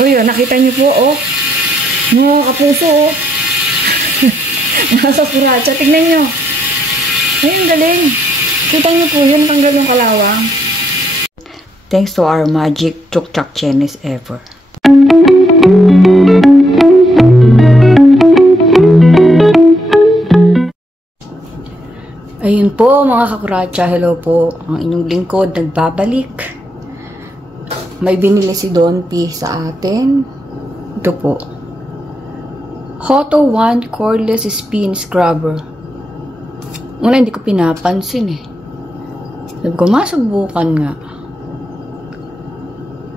O yun, nakita niyo po, oh. Mga kapuso, oh. Nasa kuratsa. Tignan niyo. Ayun, galing. Kita niyo po yun, tanggal yung kalawang. Thanks to our magic chuk-chak chenis ever. Ayun po mga kakuratsa, hello po. Ang inyong lingkod nagbabalik. May binili si Don P sa atin. Ito po. Hoto 1 Cordless Spin Scrubber. Una hindi ko pinapansin eh. Sabi ko, masubukan nga.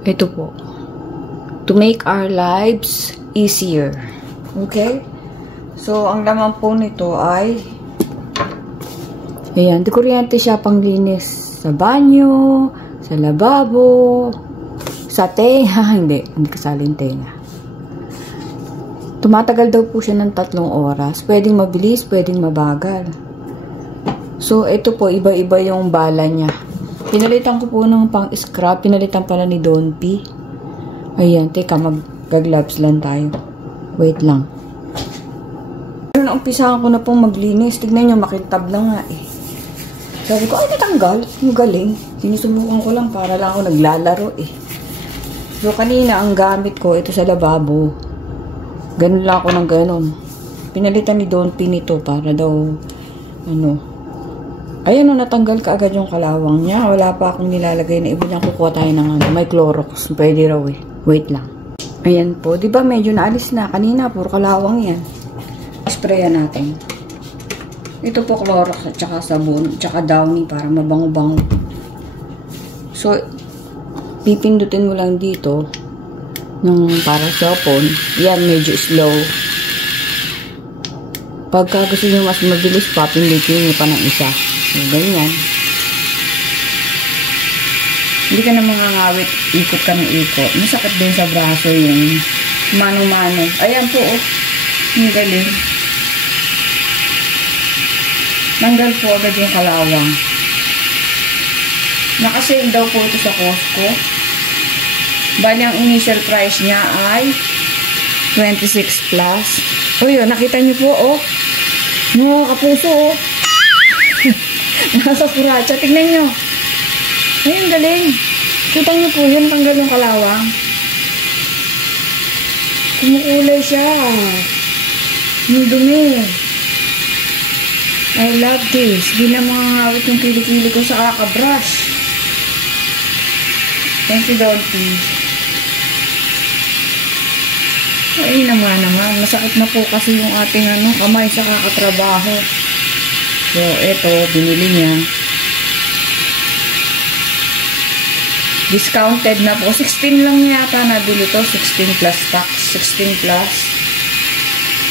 Ito po. To make our lives easier. Okay? So, ang laman po nito ay ayan, kuryente siya panglinis sa banyo, sa lababo, sa tenga. Hindi kasalin tenga. Tumatagal daw po siya ng 3 oras. Pwedeng mabilis, pwedeng mabagal. So, ito po, iba-iba yung bala niya. Pinalitan ko po ng pang-scrub. Pinalitan pala ni Don P. Ayan, teka, mag-gloves lang tayo. Wait lang. Pero naumpisahan ko na pong maglinis. Tignan nyo, makintab na nga eh. Sabi ko, ay natanggal. Ang galing. Sinusubukan ko lang para lang ako naglalaro eh. So, kanina ang gamit ko, ito sa lababo. Ganun lang ako ng ganun. Pinalitan ni Don P nito para daw, ayan o, natanggal ka agad yung kalawang niya. Wala pa akong nilalagay na iba niyang kukuha tayo ng may Clorox. Pwede raw eh. Wait lang. Ayan po. Diba medyo naalis na. Kanina, puro kalawang yan. Sprayan natin. Ito po Clorox at saka sabon, at saka Downy para mabango-bango. So, pipindutin mo lang dito ng para sapon. Yan, medyo slow. Pagka gusto nyo mas mabilis pa, pindutin nyo pa ng isa. So, ganyan. Hindi ka na mangangawit, ikot ka ng ikot. Masakit din sa braso yung mano-mano. Ayan po, oh. Ang galing. Tanggal po agad yung kalawang. Nakasale daw po ito sa Costco. Bali, ang initial price niya ay 26 plus. O yun, nakita niyo po, oh. Mga kapuso, oh. Nasa kuratsa. Tignan nyo. Ayun, galing. Kita niyo po yun, tanggal yung kalawang. Kumukulay siya. Yung dumi. I love this. Hindi na makangawit yung kilikili ko sa kakabrush. Thank you, Don P. Ay naman. Masakit na po kasi yung ating kamay sa kakatrabaho. So, eto, binili niya. Discounted na po. 16 lang yata nabili to. 16 plus tax. 16 plus.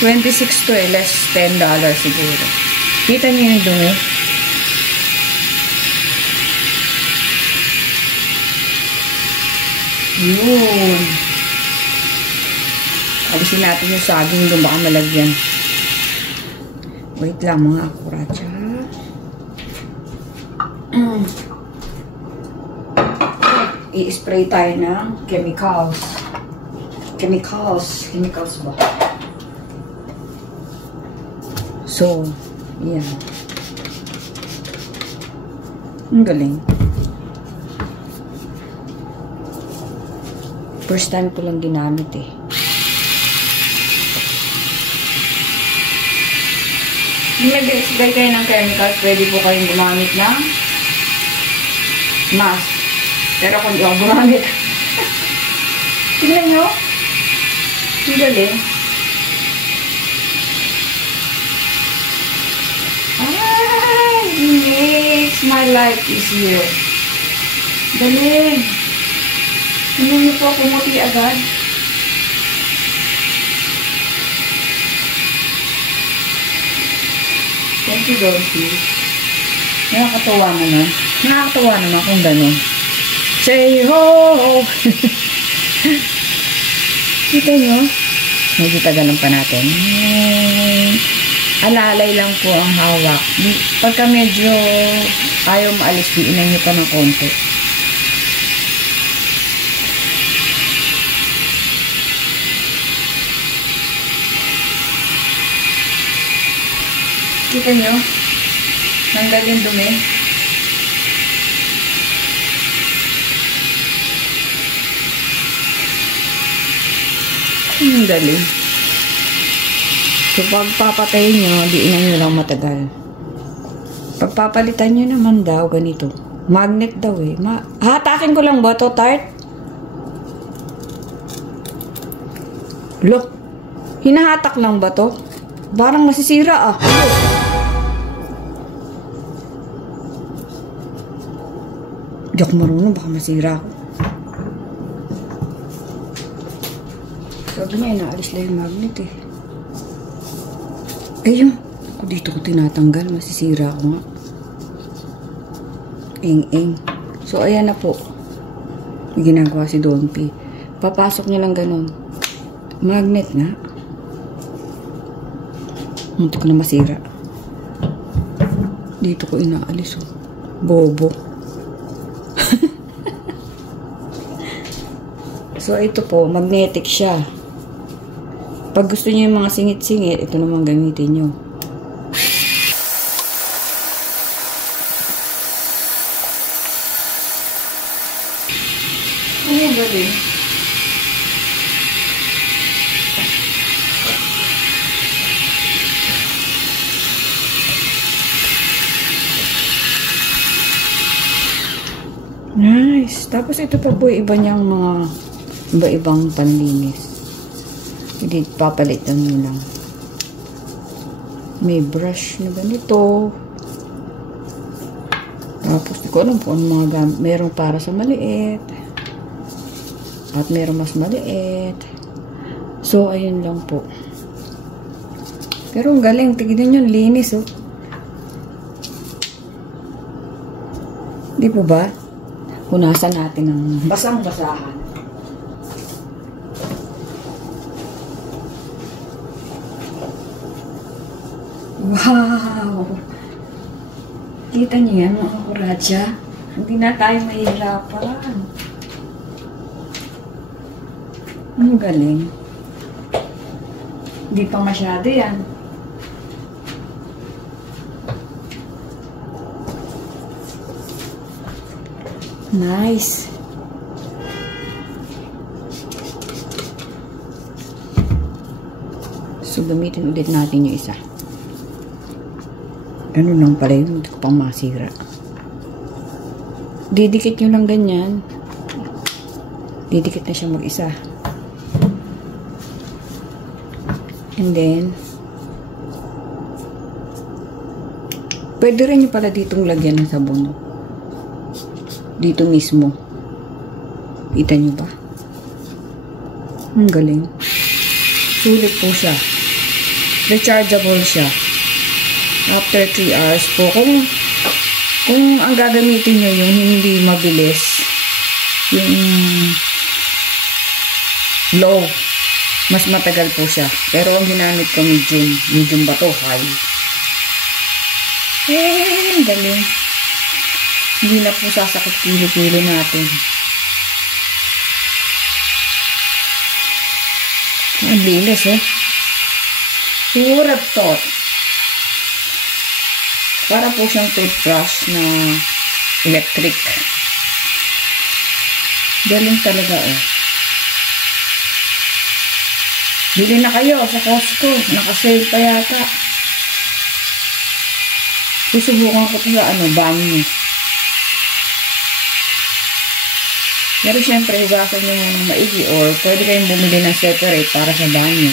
26 to eh. Less $10 siguro. Kita niyo yung dumi? Yun. Alisin natin yung saging doon. Baka malagyan. Wait lang mga kuratsa. I-spray tayo ng chemicals. Chemicals ba? So, yan. Ang galing. First time ko lang ginamit eh. Kung nag-spray kayo ng chemicals, pwede po kayong gumamit ng mask. Pero kung di ako gumamit, tignan nyo. Ang galing. Makes my life easier. Galing. Tingnan niyo po, pumuti agad. Thank you, Don P. Nakakatawa naman. Nakakatawa naman kung gano'n. Say ho! Kita nyo? Medyo tagalan pa natin. Alalay lang po ang hawak. Pagka medyo ayaw maalis, diinan nyo pa ng konti. Kita nyo? Nanggal yung dumi. Ang galing. So, pag papatayin nyo, diinan nyo lang matagal. Pagpapalitan nyo naman daw, ganito. Magnet daw eh. Hatakin ko lang ba to, Tart? Look. Hinahatak lang ba to? Parang masisira ah. Di ako marunong, baka masira ako. Sabi niya, inaalis lang yung magnet eh. Ayun. Ako dito ko tinatanggal, masisira ako nga. Eng-eng. So, ayan na po. May ginagawa si Don P. Papasok niya lang ganun. Magnet nga. Hindi ko na masira. Dito ko inaalis oh. Bobo. So, ito po, magnetic siya. Pag gusto niyo yung mga singit-singit, ito naman gamitin niyo. Ano galing? Nice. Tapos ito pa po iba niyang mga iba-ibang panlinis. Hindi papalitan mo lang. May brush na ganito. Tapos di ko alam po ang mga gamit. Merong para sa maliit. At merong mas maliit. So, ayun lang po. Pero ang galing. Tignan yun. Linis oh. Di po ba? Punasan natin ng basang-basahan. Wow! Kita niyo yan mga kuradya? Hindi na tayo mahirapan. Ang galing. Hindi pa masyado yan. Nice. So, gamitin ulit natin yung isa. Ano lang pala yun, hindi ko pang masira. Didikit nyo lang ganyan. Didikit na siya mag-isa. And then, pwede rin nyo pala ditong lagyan ng sabon. Dito mismo. Kita nyo ba? Ang galing. Sulit po siya. Rechargeable siya. After 3 hours po. Kung ang gagamitin nyo yung hindi mabilis, yung low, mas matagal po siya. Pero ang ginamit ko medium. Medium ba to? High. Ang galing. Hindi na po sasakit kilo-kilo natin. Ang bilis eh. Who would have thought? Para po siyang toothbrush na electric. Galing talaga eh. Bili na kayo sa Costco. Naka-sale pa yata. Susubukan ko ito sa banyo. Pero syempre, hugasan nyo ng maigi or pwede kayong bumili ng separate para sa banyo.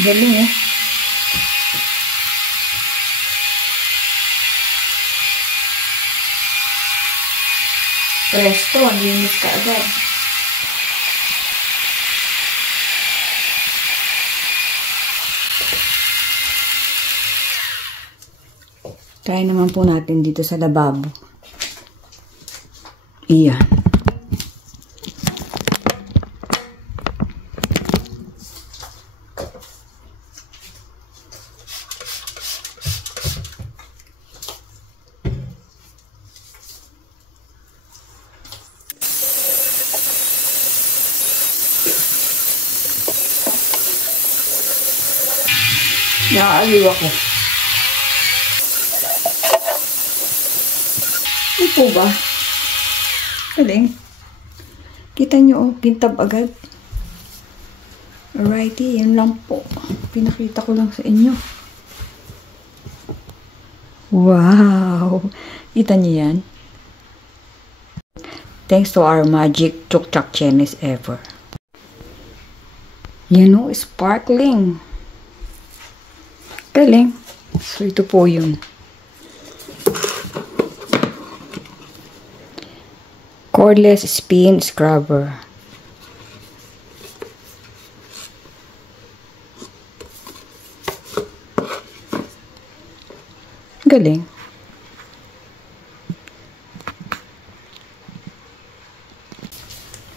Galing eh. Presto, linis ka agad. Try naman po natin dito sa lababo. Iyan. Nakaaliw ako. Ano po ba? Galing. Kita nyo, oh, kintab agad. Alrighty, yan lang po. Pinakita ko lang sa inyo. Wow! Kita nyo yan? Thanks to our magic chuk-chak Chinese ever. You know, sparkling. Galing. So, ito po yun. Cordless spin scrubber. Galing.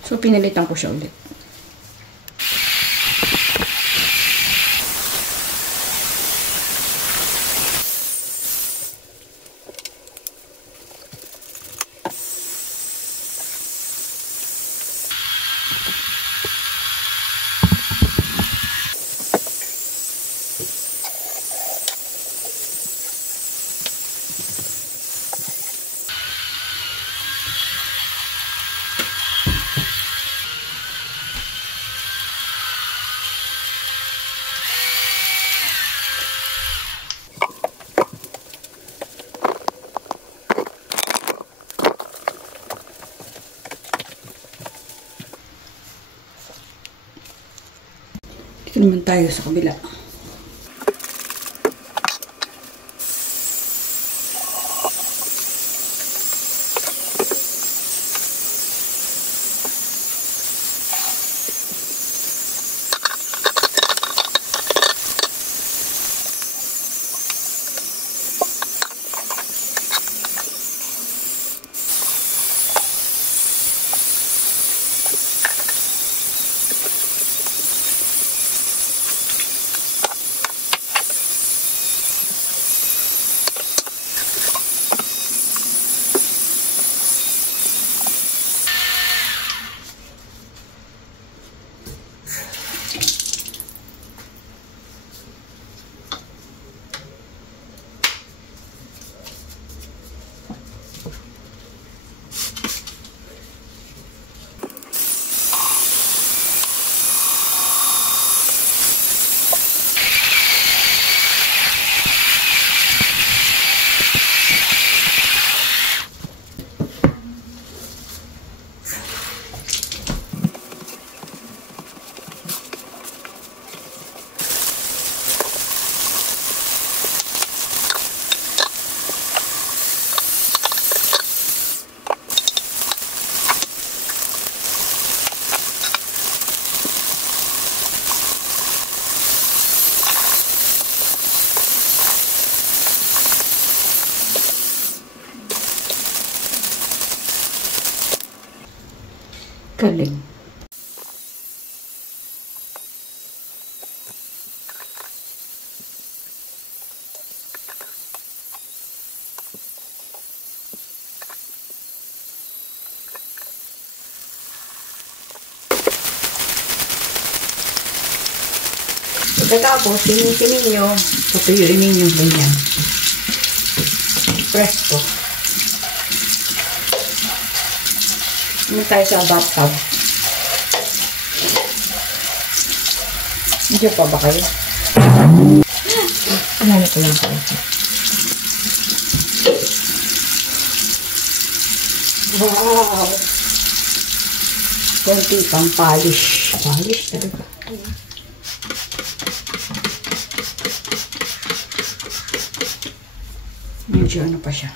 So, pinalitan ko siya ulit. Dito naman tayo sa kabila. Galing. Pagkatapos, tinitin ninyo, patuyuin ninyo ganyan. Presto. Ano tayo sa bathtub? Diyan pa ba kayo? Ano ko lang kayo. Wow! Konti pang polish. Polish talaga. Medyo ano pa siya.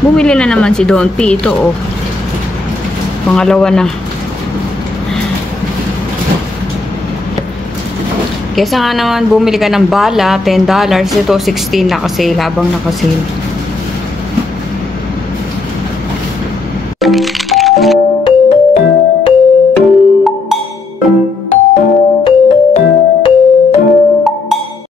Bumili na naman si Don P. Ito, oh. Pangalawa na. Kesa nga naman bumili ka ng bala, $10. Ito, 16 nakasale habang nakasale.